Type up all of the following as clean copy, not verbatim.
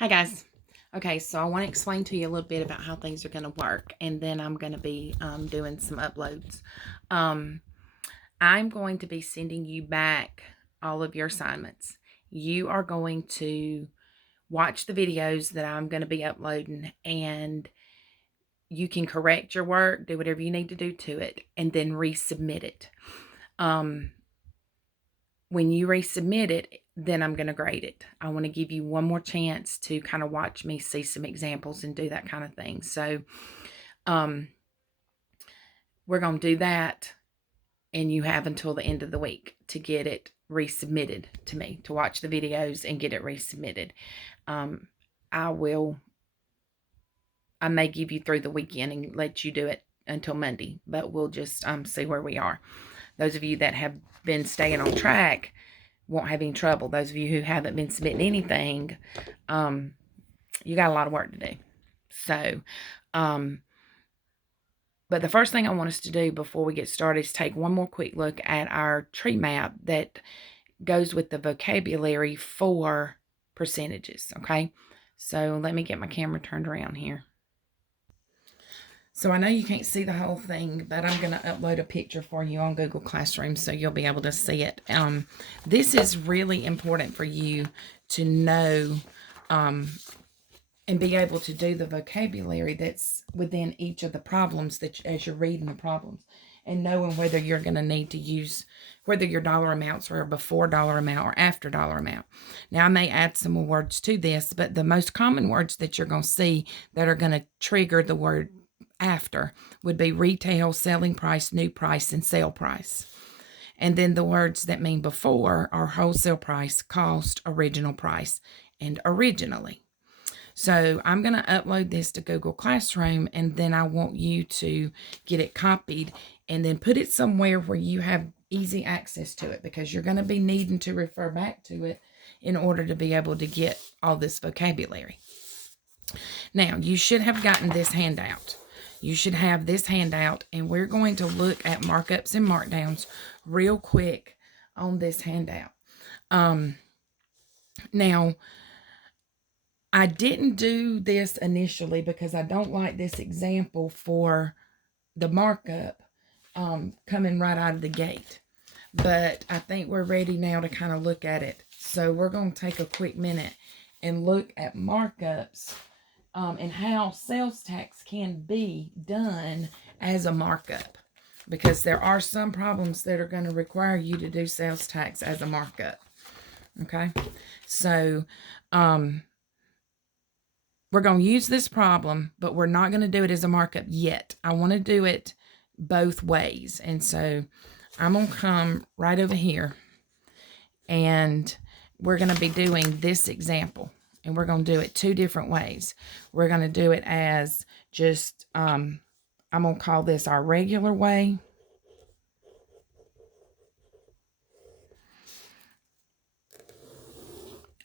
Hi guys. Okay, so I want to explain to you a little bit about how things are going to work, and then I'm going to be doing some uploads. I'm going to be sending you back all of your assignments. You are going to watch the videos that I'm going to be uploading, and you can correct your work, do whatever you need to do to it, and then resubmit it. When you resubmit it, then I'm going to grade it. I want to give you one more chance to kind of watch me see some examples and do that kind of thing. So, we're going to do that, and you have until the end of the week to get it resubmitted to me, to watch the videos and get it resubmitted. I may give you through the weekend and let you do it until Monday, but we'll just see where we are. Those of you that have been staying on track won't have any trouble. Those of you who haven't been submitting anything, you got a lot of work to do. So, but the first thing I want us to do before we get started is take one more quick look at our tree map that goes with the vocabulary for percentages, okay? So let me get my camera turned around here. So I know you can't see the whole thing, but I'm going to upload a picture for you on Google Classroom so you'll be able to see it. This is really important for you to know and be able to do the vocabulary that's within each of the problems that as you're reading the problems, and knowing whether you're going to need to use, whether your dollar amounts are before dollar amount or after dollar amount. Now, I may add some more words to this, but the most common words that you're going to see that are going to trigger the word after would be retail, selling price, new price, and sale price. And then the words that mean before are wholesale price, cost, original price, and originally. So I'm going to upload this to Google Classroom, and then I want you to get it copied and then put it somewhere where you have easy access to it, because you're going to be needing to refer back to it in order to be able to get all this vocabulary. Now, you should have gotten this handout. You should have this handout, and we're going to look at markups and markdowns real quick on this handout. Now, I didn't do this initially because I don't like this example for the markup coming right out of the gate. But I think we're ready now to kind of look at it. So we're going to take a quick minute and look at markups and how sales tax can be done as a markup, because there are some problems that are going to require you to do sales tax as a markup. Okay, so we're going to use this problem, but we're not going to do it as a markup yet. I want to do it both ways, and so I'm going to come right over here, and we're going to be doing this example. And we're going to do it two different ways. We're going to do it as just, I'm going to call this our regular way.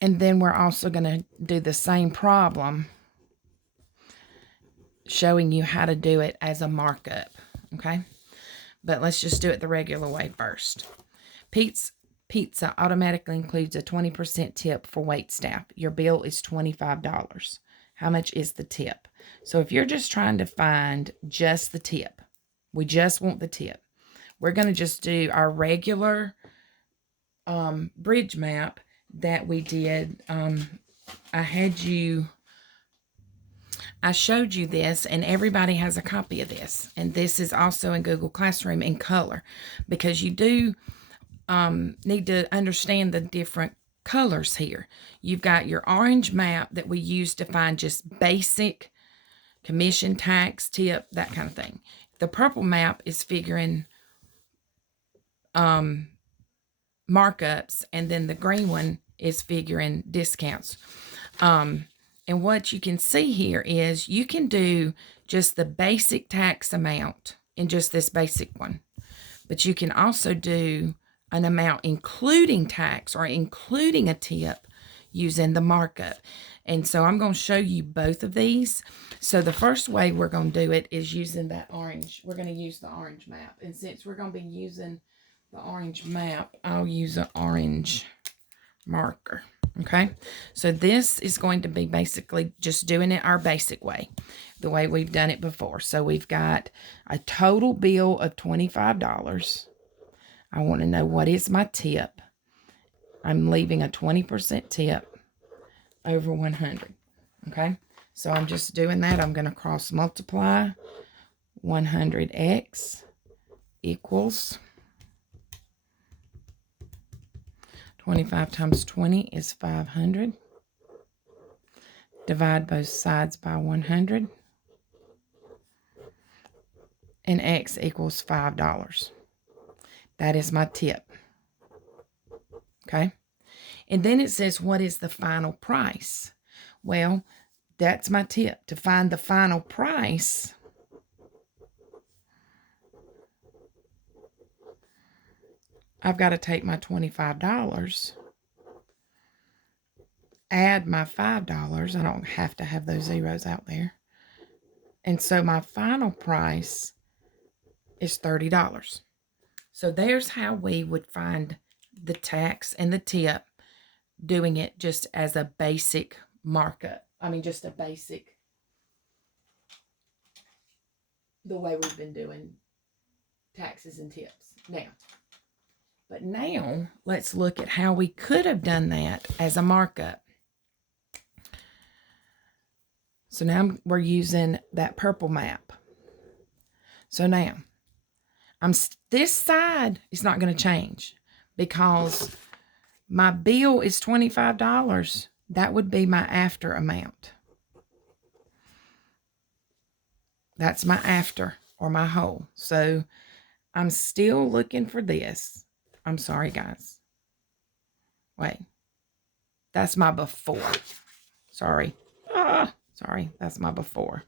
And then we're also going to do the same problem, showing you how to do it as a markup, okay? But let's just do it the regular way first. Pizza automatically includes a 20% tip for waitstaff. Your bill is $25. How much is the tip? So if you're just trying to find just the tip, we just want the tip, we're going to just do our regular bridge map that we did. I showed you this, and everybody has a copy of this. And this is also in Google Classroom in color, because you do need to understand the different colors here. You've got your orange map that we use to find just basic commission, tax, tip, that kind of thing. The purple map is figuring markups, and then the green one is figuring discounts. And what you can see here is you can do just the basic tax amount in just this basic one, but you can also do an amount including tax or including a tip using the markup. And so I'm going to show you both of these. So the first way we're going to do it is using that orange. We're going to use the orange map. And since we're going to be using the orange map, I'll use an orange marker. Okay, so this is going to be basically just doing it our basic way, the way we've done it before. So we've got a total bill of $25. I want to know what is my tip. I'm leaving a 20% tip over 100. Okay, so I'm just doing that. I'm going to cross multiply. 100x equals 25 times 20 is 500. Divide both sides by 100. And x equals $5. That is my tip. Okay? And then it says, what is the final price? Well, that's my tip. To find the final price, I've got to take my $25, add my $5. I don't have to have those zeros out there. And so my final price is $30. So there's how we would find the tax and the tip, doing it just as a basic markup. I mean, just a basic, the way we've been doing taxes and tips now. But now let's look at how we could have done that as a markup. So now we're using that purple map. So now this side is not going to change because my bill is $25. That would be my after amount. That's my after or my whole. So I'm still looking for this. I'm sorry, guys. Wait. That's my before. Sorry. Sorry. That's my before.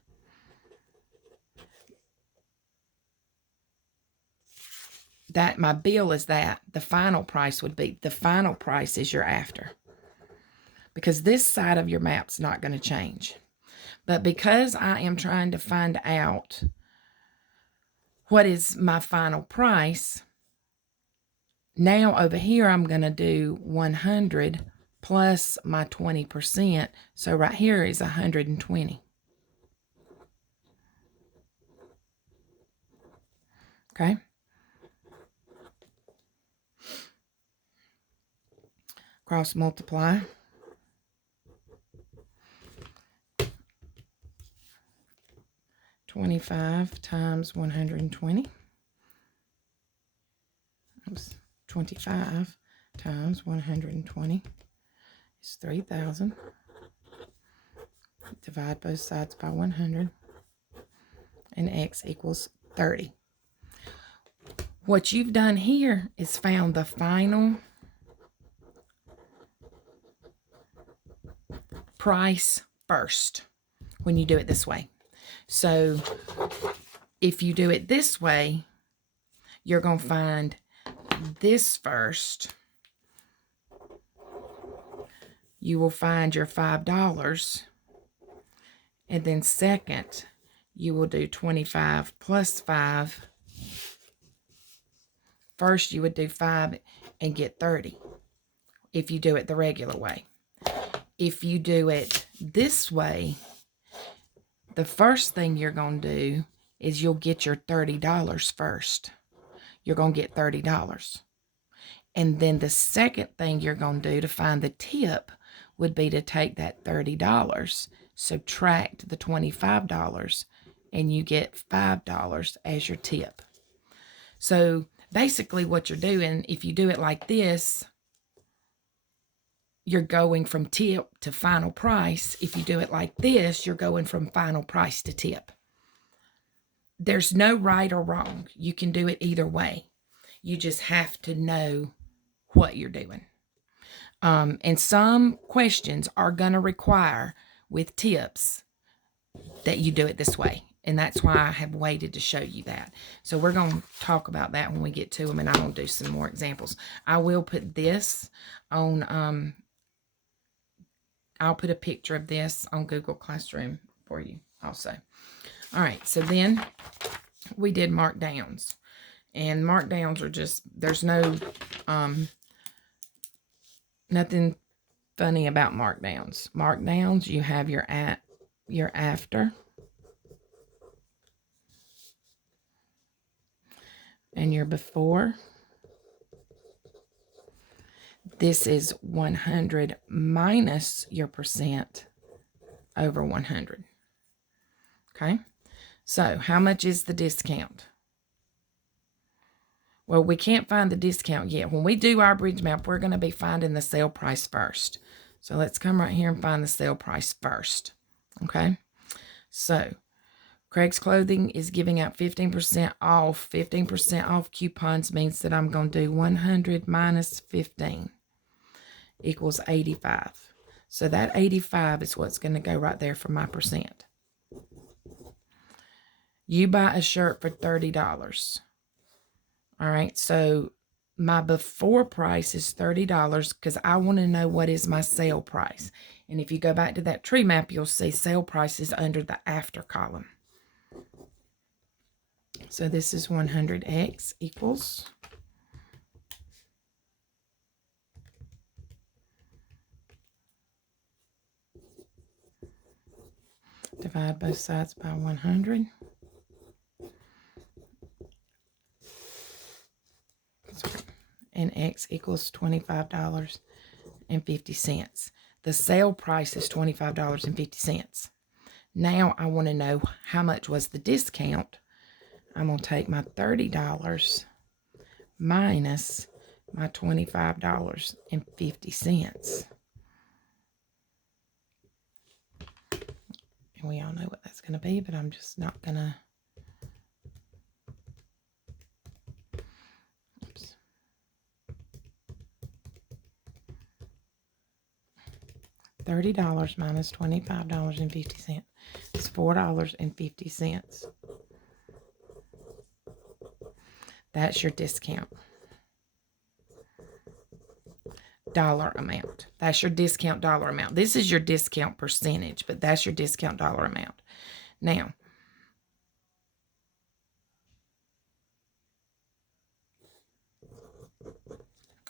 That my bill is that. The final price would be, the final price is your after. Because this side of your map's not going to change. But because I am trying to find out what is my final price, now over here I'm going to do 100 plus my 20%. So right here is 120. Okay. Cross multiply. $25 times 120. Oops. 25 times 120 is 3,000. Divide both sides by 100. And x equals 30. What you've done here is found the final price first when you do it this way. So if you do it this way, you're going to find this first. You will find your $5. And then second, you will do 25 plus 5. First, you would do 5 and get 30 if you do it the regular way. If you do it this way, the first thing you're going to do is you'll get your $30 first. You're going to get $30. And then the second thing you're going to do to find the tip would be to take that $30, subtract the $25, and you get $5 as your tip. So basically what you're doing, if you do it like this, you're going from tip to final price. If you do it like this, you're going from final price to tip. There's no right or wrong. You can do it either way. You just have to know what you're doing. And some questions are going to require, with tips, that you do it this way. And that's why I have waited to show you that. So we're going to talk about that when we get to them, and I'm going to do some more examples. I will put this on, I'll put a picture of this on Google Classroom for you also. All right, so then we did markdowns. And markdowns are just, there's no, nothing funny about markdowns. Markdowns, you have your after and your before. This is 100 minus your percent over 100. Okay, so how much is the discount? Well, we can't find the discount yet. When we do our bridge map, we're going to be finding the sale price first. So let's come right here and find the sale price first. Okay, so Craig's Clothing is giving out 15% off. 15% off coupons means that I'm going to do 100 minus 15 equals 85. So that 85 is what's going to go right there for my percent. You buy a shirt for $30. All right, so my before price is $30 because I want to know what is my sale price. And if you go back to that tree map, you'll see sale price is under the after column. So this is 100x equals divide both sides by 100. And x equals $25.50. The sale price is $25.50. Now I want to know how much was the discount. I'm going to take my $30 minus my $25.50. And we all know what that's going to be, but I'm just not going to. Oops. $30 minus $25.50 is $4.50. That's your discount dollar amount. That's your discount dollar amount. This is your discount percentage, but that's your discount dollar amount. Now,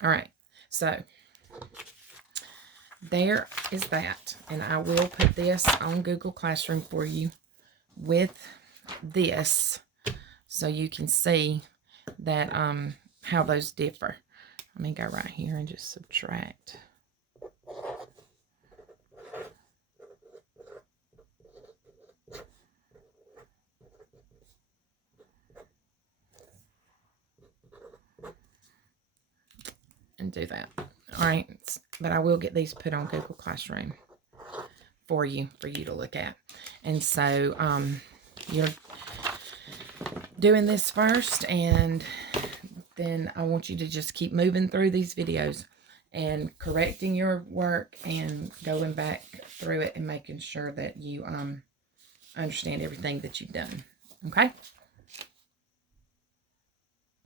all right, so there is that, and I will put this on Google Classroom for you with this so you can see that how those differ. Let me go right here and just subtract. And do that. All right, but I will get these put on Google Classroom for you to look at. And so you're doing this first, and then I want you to just keep moving through these videos and correcting your work and going back through it and making sure that you understand everything that you've done. Okay?